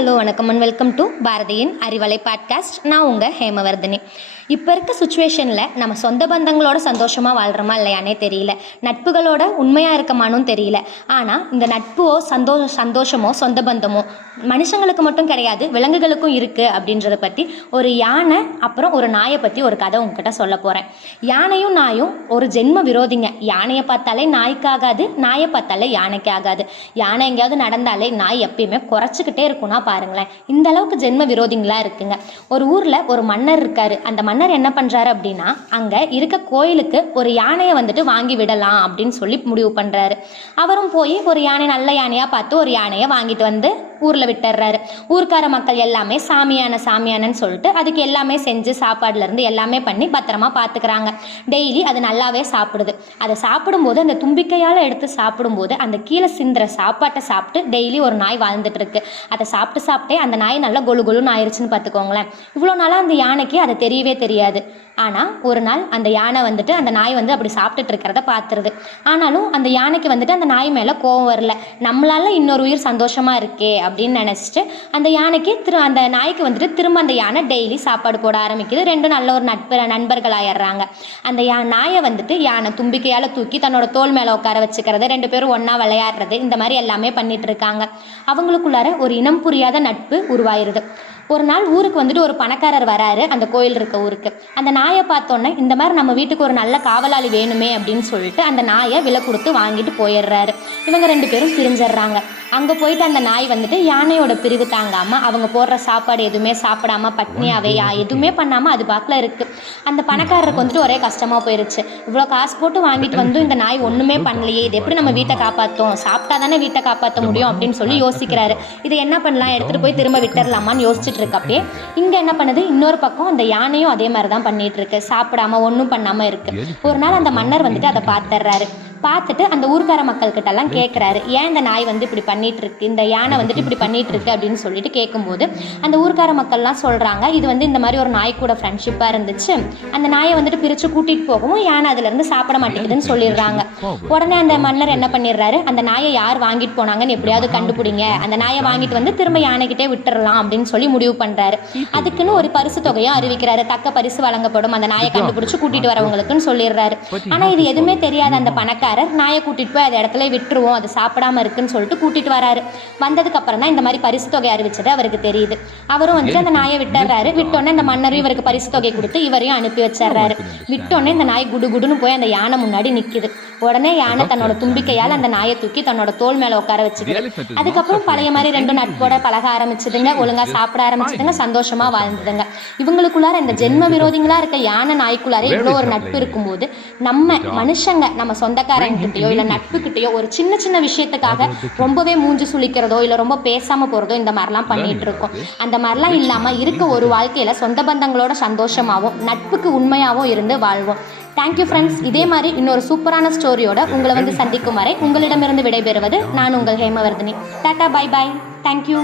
Hello வணக்கம் and welcome to பாரதியின் Arivalai podcast. நான் உங்கள் ஹேமவர்தினி. இப்போ இருக்க சுச்சுவேஷனில் நம்ம சொந்த பந்தங்களோட சந்தோஷமாக வாழ்கிறோமா இல்லையானே தெரியல. நட்புகளோட உண்மையாக இருக்கமானும் தெரியல. ஆனால் இந்த நட்போ சந்தோ சந்தோஷமோ சொந்த பந்தமோ மனுஷங்களுக்கு மட்டும் கிடையாது விலங்குகளுக்கும் இருக்குது அப்படின்றத பற்றி ஒரு யானை அப்புறம் ஒரு நாயை பற்றி ஒரு கதை உங்ககிட்ட சொல்ல போகிறேன் யானையும் நாயும் ஒரு ஜென்ம விரோதிங்க. யானையை பார்த்தாலே நாய்க்கு ஆகாது நாயை பார்த்தாலே யானைக்கு ஆகாது யானை எங்கேயாவது நடந்தாலே நாய் எப்பயுமே குறைச்சிக்கிட்டே இருக்கும்னா பாருங்களேன். இந்த அளவுக்கு ஜென்ம விரோதிங்களா இருக்குங்க. ஒரு ஊரில் ஒரு மன்னர் இருக்காரு. அந்த மன்னர் என்ன பண்ணுறாரு அப்படின்னா அங்கே இருக்க கோயிலுக்கு ஒரு யானையை வந்துட்டு வாங்கி விடலாம் அப்படின்னு சொல்லி முடிவு பண்ணுறாரு அவரும் போய் ஒரு யானை நல்ல யானையாக பார்த்து ஒரு யானையை வாங்கிட்டு வந்து ஊரில் விட்டுறாரு. ஊர்க்கார மக்கள் எல்லாமே சாமியான சாமியானன்னு சொல்லிட்டு அதுக்கு எல்லாமே செஞ்சு சாப்பாடுலேருந்து எல்லாமே பண்ணி பத்திரமா பார்த்துக்கிறாங்க டெய்லி அது நல்லாவே சாப்பிடுது. அதை சாப்பிடும்போது அந்த தும்பிக்கையால் எடுத்து சாப்பிடும்போது அந்த கீழே சிந்துற சாப்பாட்டை சாப்பிட்டு டெய்லி ஒரு நாய் வாழ்ந்துட்டு இருக்கு அதை சாப்பிட்டு சாப்பிட்டே அந்த நாய் நல்லா கொலு கொலுன்னு ஆயிடுச்சுன்னு பார்த்துக்கோங்களேன் இவ்வளோ நாளாக அந்த யானைக்கு அது தெரியவே தெரியாது. ஆனால் ஒரு நாள் அந்த யானை வந்துட்டு அந்த நாய் வந்து அப்படி சாப்பிட்டுட்டு இருக்கிறத பார்த்துருது ஆனாலும் அந்த யானைக்கு வந்துட்டு அந்த நாய் மேலே கோவம் வரல. நம்மளால இன்னொரு உயிர் சந்தோஷமாக இருக்கே அப்படின்னு நினச்சிட்டு அந்த யானைக்கு திரு அந்த நாய்க்கு வந்துட்டு திரும்ப அந்த யானை டெய்லி சாப்பாடு போட ஆரம்பிக்குது. ரெண்டும் நல்ல ஒரு நட்பு நண்பர்கள் ஆயிடுறாங்க அந்த யா நாயை வந்துட்டு யானை தும்பிக்கையால் தூக்கி தன்னோட தோல் மேலே உட்கார வச்சுக்கிறது. ரெண்டு பேரும் ஒன்றா விளையாடுறது. இந்த மாதிரி எல்லாமே பண்ணிட்டு இருக்காங்க. அவங்களுக்குள்ளார ஒரு இனம் புரியாத நட்பு உருவாயிருது. ஒரு நாள் ஊருக்கு வந்துட்டு ஒரு பணக்காரர் வராரு அந்த கோயில் இருக்க ஊருக்கு. அந்த நாயை பார்த்தோன்னே இந்த மாதிரி நம்ம வீட்டுக்கு ஒரு நல்ல காவலாளி வேணுமே அப்படின்னு சொல்லிட்டு அந்த நாயை விலை கொடுத்து வாங்கிட்டு போயிடுறாரு. இவங்க ரெண்டு பேரும் பிரிஞ்சிடுறாங்க. அங்கே போயிட்டு அந்த நாய் வந்துட்டு யானையோட பிரிவு தாங்காமல் அவங்க போடுற சாப்பாடு எதுவுமே சாப்பிடாம பட்னியாவேயா எதுவுமே பண்ணாமல் அது பாக்கில் இருக்குது அந்த பணக்காரருக்கு வந்துட்டு ஒரே கஷ்டமாக போயிருச்சு. இவ்வளோ காசு போட்டு வாங்கிட்டு வந்து இந்த நாய் ஒன்றுமே பண்ணலையே இது எப்படி நம்ம வீட்டை காப்பாற்றும் சாப்பிட்டா தானே வீட்டை காப்பாற்ற முடியும் அப்படின்னு சொல்லி யோசிக்கிறாரு. இதை என்ன பண்ணலாம்? எடுத்துகிட்டு போய் திரும்ப விட்டுடலாமான்னு யோசிச்சுட்டு இருக்கப்பே இங்கே என்ன பண்ணுது? இன்னொரு பக்கம் அந்த யானையும் அதே மாதிரி தான் பண்ணிட்டு இருக்கு. சாப்பிடாம ஒன்றும் பண்ணாமல் இருக்கு. ஒரு நாள் அந்த மன்னர் வந்துட்டு அதை பார்த்துடுறாரு பார்த்துட்டு அந்த ஊர்க்கார மக்கள்கிட்ட எல்லாம் கேட்குறாரு ஏன் இந்த நாய் வந்து இப்படி பண்ணிட்டு இருக்கு இந்த யானை வந்துட்டு இப்படி பண்ணிட்டு இருக்கு அப்படின்னு சொல்லிட்டு கேட்கும்போது அந்த ஊர்க்கார மக்கள்லாம் சொல்றாங்க இது வந்து இந்த மாதிரி ஒரு நாய் கூட ஃப்ரெண்ட்ஷிப்பாக இருந்துச்சு. அந்த நாயை வந்துட்டு பிரித்து கூட்டிட்டு போகவும் யானை அதுலேருந்து சாப்பிட மாட்டேங்குதுன்னு சொல்லிடுறாங்க. உடனே அந்த மன்னர் என்ன பண்ணிடுறாரு? அந்த நாயை யார் வாங்கிட்டு போனாங்கன்னு எப்படியாவது கண்டுபிடிங்க. அந்த நாயை வாங்கிட்டு வந்து திரும்ப யானைக்கிட்டே விட்டுறலாம் அப்படின்னு சொல்லி முடிவு பண்றாரு. அதுக்குன்னு ஒரு பரிசு தொகையும் அறிவிக்கிறாரு. தக்க பரிசு வழங்கப்படும். அந்த நாயை கண்டுபிடிச்சு கூட்டிட்டு வரவங்களுக்குன்னு சொல்லிடுறாரு. ஆனா இது எதுவுமே தெரியாத அந்த பணக்காரர் நாயை கூட்டிட்டு போய் அந்த இடத்துல விட்டுருவோம். அது சாப்பிடாம இருக்குன்னு சொல்லிட்டு கூட்டிட்டு வராரு. வந்ததுக்கு அப்புறம் தான் இந்த மாதிரி பரிசு தொகை அறிவிச்சது அவருக்கு தெரியுது. அவரும் வந்துட்டு அந்த நாயை விட்டுறாரு. விட்டோன்னே இந்த மன்னரும் இவருக்கு பரிசு தொகை கொடுத்து இவரையும் அனுப்பி வச்சிடுறாரு. விட்டோன்னே இந்த நாய் குடு குடுன்னு போய் அந்த யானை முன்னாடி நிக்குது. உடனே யானை தன்னோட தும்பிக்கையால் அந்த நாயை தூக்கி தன்னோட தோல் மேல உட்கார வச்சுக்குது. அதுக்கப்புறம் பழைய மாதிரி ரெண்டும் நட்போட பழக ஆரம்பிச்சதுங்க. ஒழுங்கா சாப்பிட ஆரம்பிச்சதுங்க. சந்தோஷமா வாழ்ந்ததுங்க. இவங்களுக்குள்ளார இந்த ஜென்ம விரோதிகளா இருக்க யானை நாய்க்குள்ளார இவ்வளோ ஒரு நட்பு இருக்கும்போது நம்ம மனுஷங்க நம்ம சொந்தக்காரங்கிட்டயோ இல்ல நட்புக்கிட்டயோ ஒரு சின்ன சின்ன விஷயத்துக்காக ரொம்பவே மூஞ்சி சுளிக்கிறதோ இல்ல ரொம்ப பேசாம போறதோ இந்த மாதிரிலாம் பண்ணிட்டு இருக்கோம். அந்த மாதிரிலாம் இல்லாம இருக்க ஒரு வாழ்க்கையில சொந்த பந்தங்களோட சந்தோஷமாவும் நட்புக்கு உண்மையாவும் இருந்து வாழ்வோம். தேங்க்யூ ஃப்ரெண்ட்ஸ் இதே மாதிரி இன்னொரு சூப்பரான ஸ்டோரியோட உங்களை வந்து சந்திக்கும் வரை உங்களிடமிருந்து விடைபெறுவது நான் உங்கள் Hemavardhini. Tata bye bye thank you